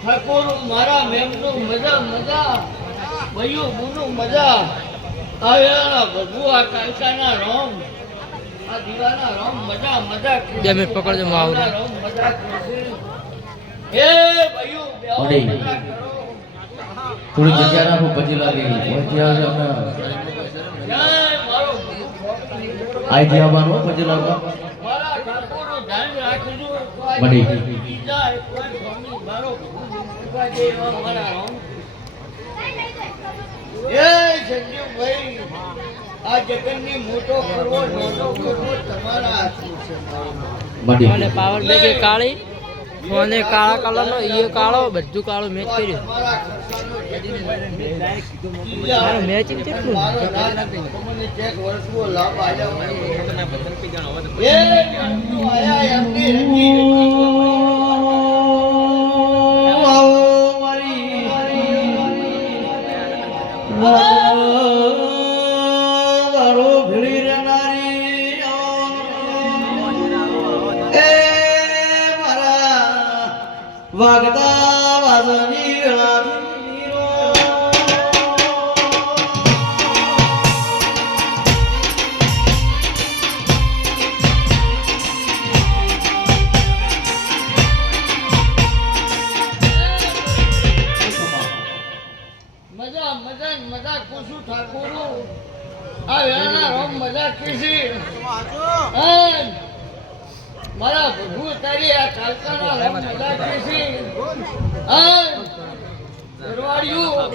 ઠાકોર મારા મેમનું મજા મજા. ભયું બુનું મજા. આવ્યાના આ કાલકાના રોમ. આ દીવાના રોમ મજા મજા બે મિનિટ પકડજો, હું રોમ મજા હે ભયું કરો. થોડી જગ્યા રાખો પછી લાગે મારો પ્રભુ. આઈથી આવવાનું પછી લાગો. મારા ઠાકોરનું ધ્યાન રાખજો. રામ. એ સંજીવભાઈ, આ જગતની મોટો કરવો નાનો કરવો તમારા હાથમાં છે અને પાવર બેગ કાળી ફોને કાળા કલરનો ઈ કાળો બધું કાળો મેચ કર્યું. મારો મેચિંગ કેટલું મારો આલ્યા હોય. એ રજી વાગતા વાજની મજા મારા પ્રભુ તારી આ મજા કીધી અન દરવાડિયું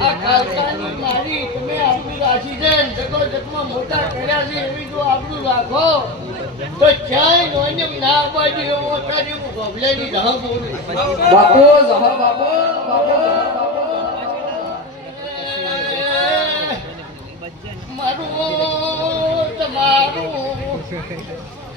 આ કાલકાની મારી તમે આબરૂ રાખી છે ને જગો જગમાં મોટા કર્યા છે એવી જો આપણું રાખો તો ક્યાંય નોઈને ના બાજુ એવો તારી હું ગભલેની ધામ બોલું. બાપુ જહર બાપુ બાપુ. મારું તમારું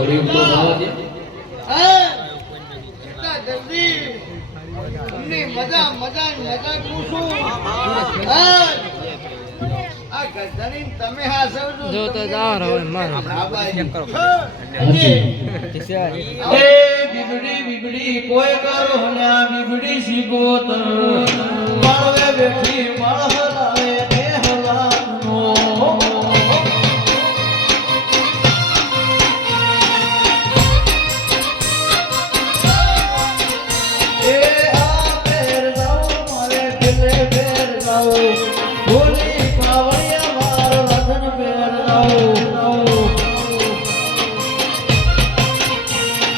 ઘડી તો જવા જલ્દી અમને મજા આ ગધની તમે હાસવજો જો તો જાઓ હવે મારો. એ બીબડી બીબડી કોઈ કરો ને બીબડી માળવે બેઠી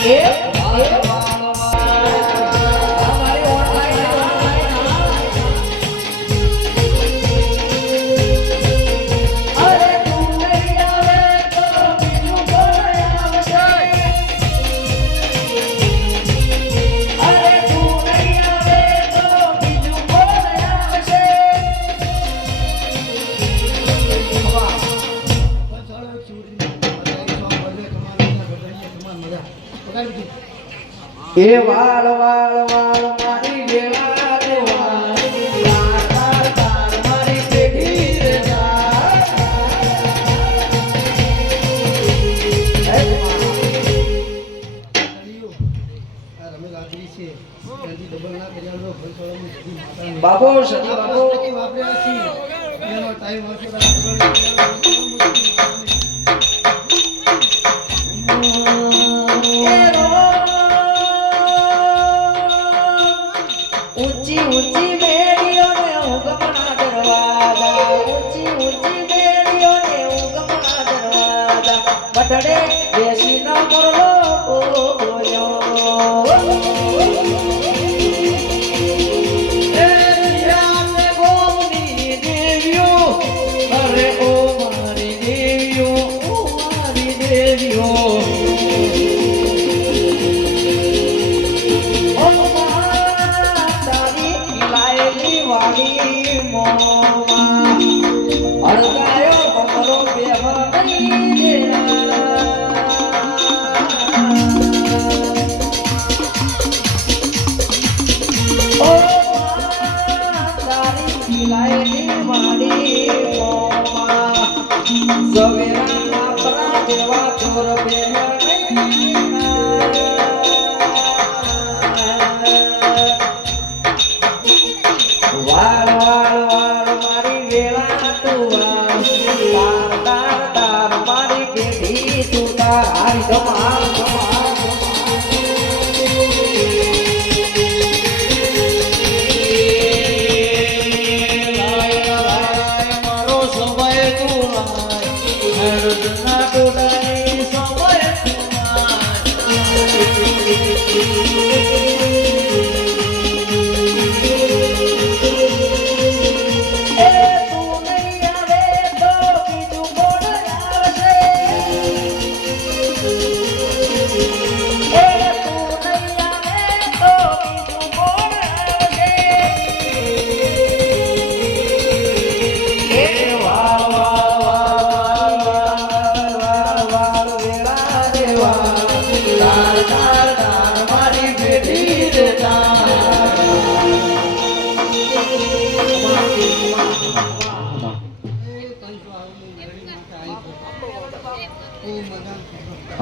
એ એ વાળ વાળ વાળ મારી તાર બાબો ಬಟಡೆ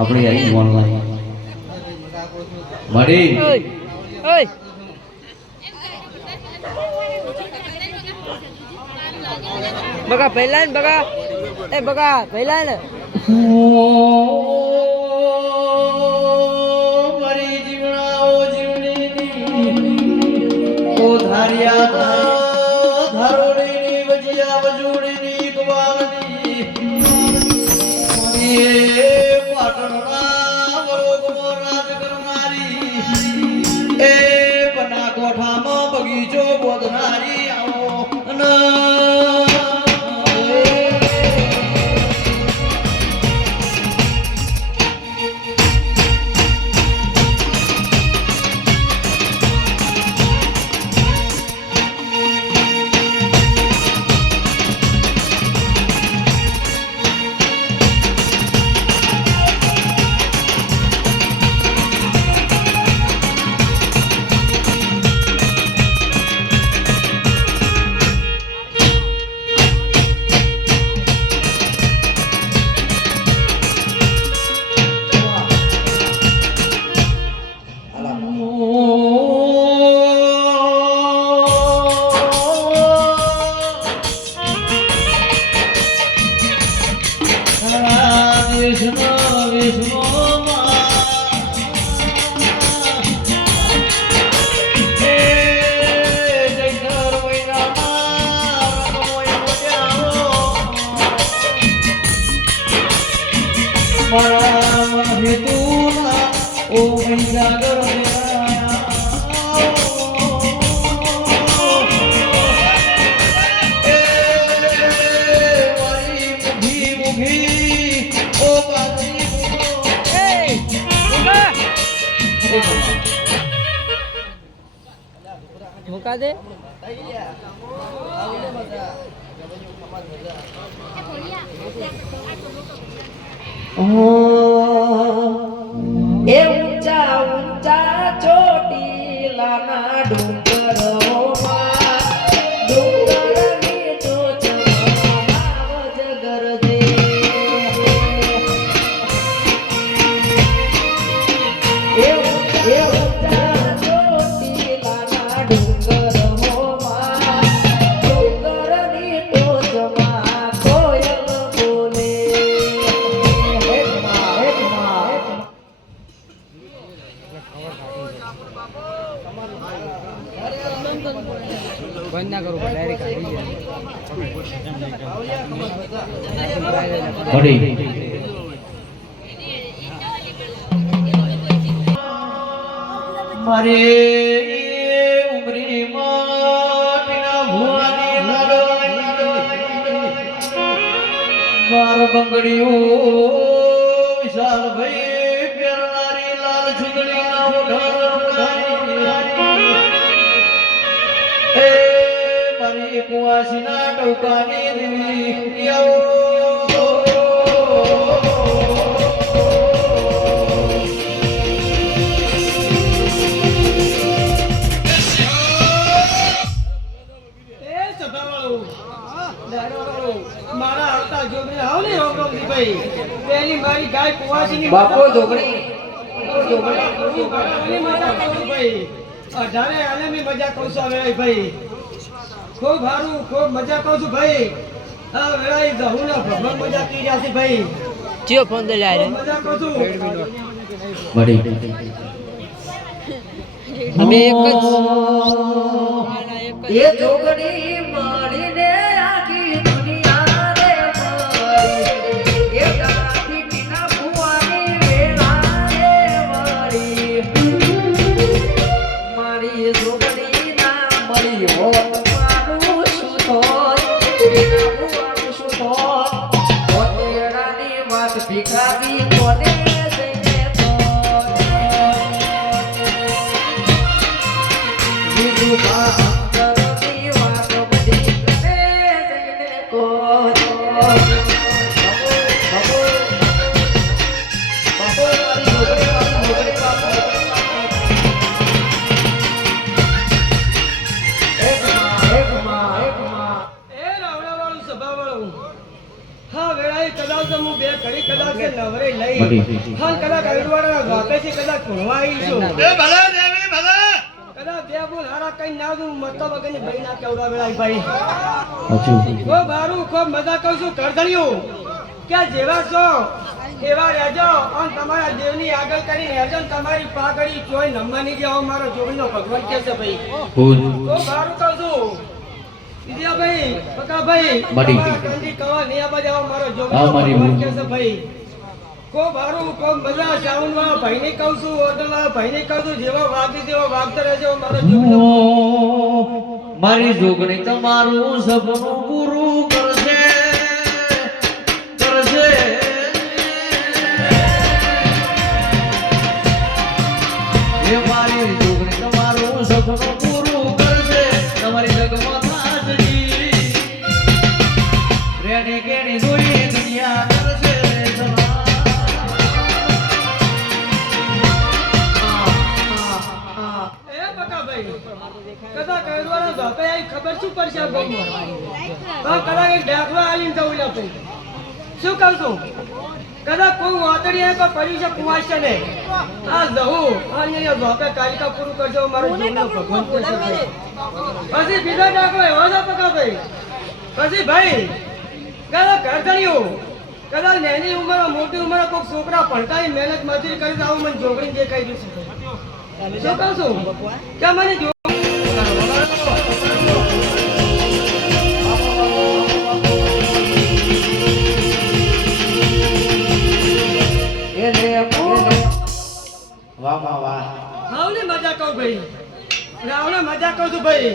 આપણે આવી ભણવાની મળી બગા પહેલા ને બગા. એ બગા પહેલા ને. ઓ ધાર્યા વિષ્ણુ વિષ્ણુ મૂકા દે. એ ઊંચા ઊંચા ચોટીલાના નિશાળ ભાઈ પેરનારી લાલ ચૂંદડી ના ઓઢાણ એ મારી કુવાસી ના ટોકાની દેવી મારા આવતા જોગને આવલી હોગમ ભાઈ. પેલી મારી ગાય કુવાસીની બાપો ભાઈ. અઢારે આલમી મજા કહું છું આ વેળાએ ભાઈ. ખૂબ સારું, ખૂબ મજા કહું છું ભાઈ. આ વેળાએ ના ભગવાન મજા કરી રહ્યા છે ભાઈ. ચિયો ફોન દે લ્યા મજા કહું છું. અમે એક જ એ જોગણી મળીને જેવા છો? એવા રહેજો. અને તમારા દેવની આગળ કરીને રહેજો ને તમારી પાઘડી ચોય નમવાની આવો મારો જોગણીનો ભગવાન કે છે ભાઈ. ખૂબ સારું કહું છું. વિદ્યાભાઈ પકાભાઈ કંદી કવા ને આ બાજુ આવો મારો મારી ભગવાન કે છે ભાઈ. ખૂબ સારું કો મજા શાઉનમાં ભાઈ ને કહું છું હોટલ ભાઈ ને કહું છું જેવા વાગી તેવા વાગતા રહેજો મારો મારી જોગણી તમારું સપનું પૂરું ધોપે આવી ખબર શું પડશે? હા કદાચ એક દાખલો આલીને જવું લે શું કહું છું? કદાચ કોઈ વાતડી કોઈ છે કુંવાસ ને. આ જવું. અહીંયા ધોપે કાલિકા પૂરું કરજો મારો જીવનો ભગવાન પછી બીજો દાખલો એવો પકા ભાઈ? પછી ભાઈ કદાચ કદા કદાચ નાની ઉંમર મોટી ઉંમરે કોઈ છોકરા ભણતાની મહેનત મજૂરી કરી આવું મને જોગણી દેખાઈ છે. શું કહું છું? કે મને વાહ વાહ વાહ. આવને મજા કહું ભાઈ. આવને મજા કહું છું ભાઈ.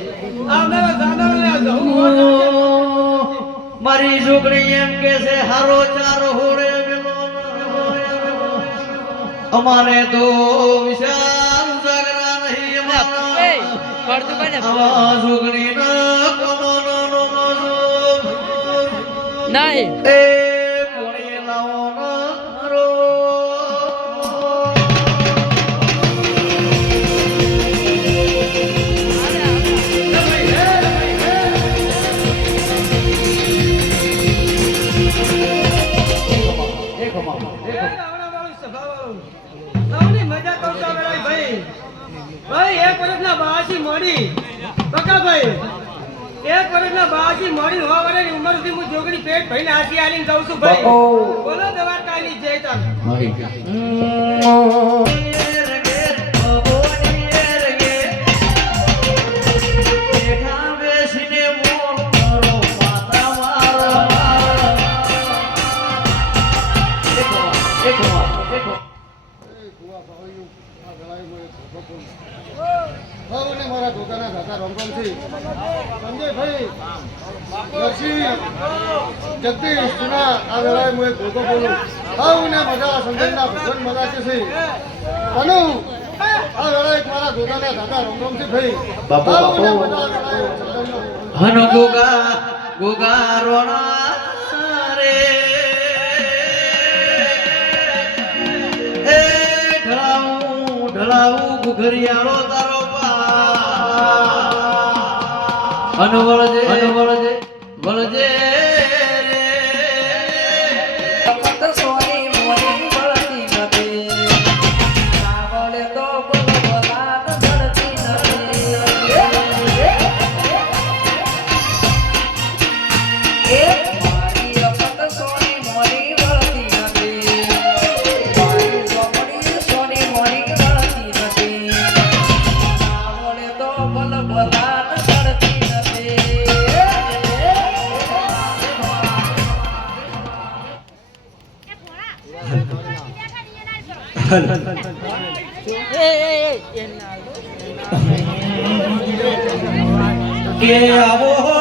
જવું મારી છોકરી એમ કે છે હારો ચારો હોરે અમારે તો વિશાલ જાગરા નહીં અમારા કમરનો મજો. નહીં. એક મળી. બાવાસી બકા ભાઈ એક વર્ષના બાવાસી મળી હોવા વર્ષની ઉંમર સુધી હું જોગડી પેટ ભરીને હાથી આલીને જઉં છું ભાઈ. બોલો દવા કાલી જય તાર. મળી સૌને મારા દુકાના દાદા રમરમથી સંજયભાઈ નરસિંહ જગદીશ સુના આ વેળાએ હું એક ભોગો બોલું. સૌને મજા સંજયના ભગવાન મજા છે છે અનુ આ વેળાએ મારા દુકાના દાદા રમરમથી ભાઈ. બાપુ, બાપુ. હન ગોગા ગોગા રોણા રે એ ઢળાવું ઢળાવું ઘુઘરિયાળો તારો પા અન વળજે કે આવો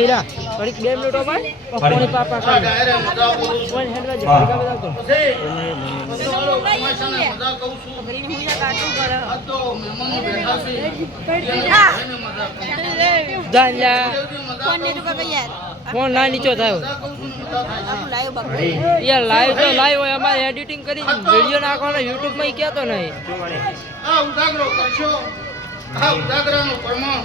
હીરા થોડીક બે મિનિટ અપાય પપ્પાની પાપા કરી હેડવા જ ભેગા બધા તો. ફોન ના નીચો થયો યાર લાઈવ તો લાઈવ હોય અમારે એડિટિંગ કરી વીડિયો નાખવાનો યુટ્યુબમાં કહેતો નહીં. આ ઉજાગરો કરશો. આ ઉજાગરાનું પ્રમાણ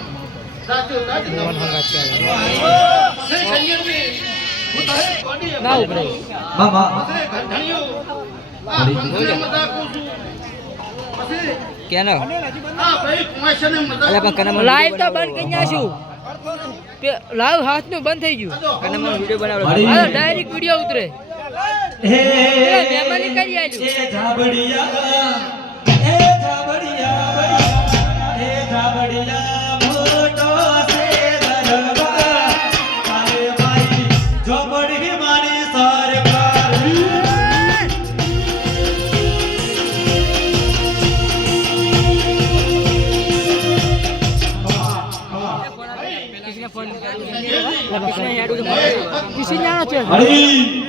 ના ઉપરે કેનો. લાઈવ તો બંધ કરી નાખ્યું લાઈવ હાથનું બંધ થઈ ગયું. હાલો ડાયરેક્ટ વીડિયો ઉતરે. મહેમાની કરી આલ્યું. કિસી જાણો છે હરી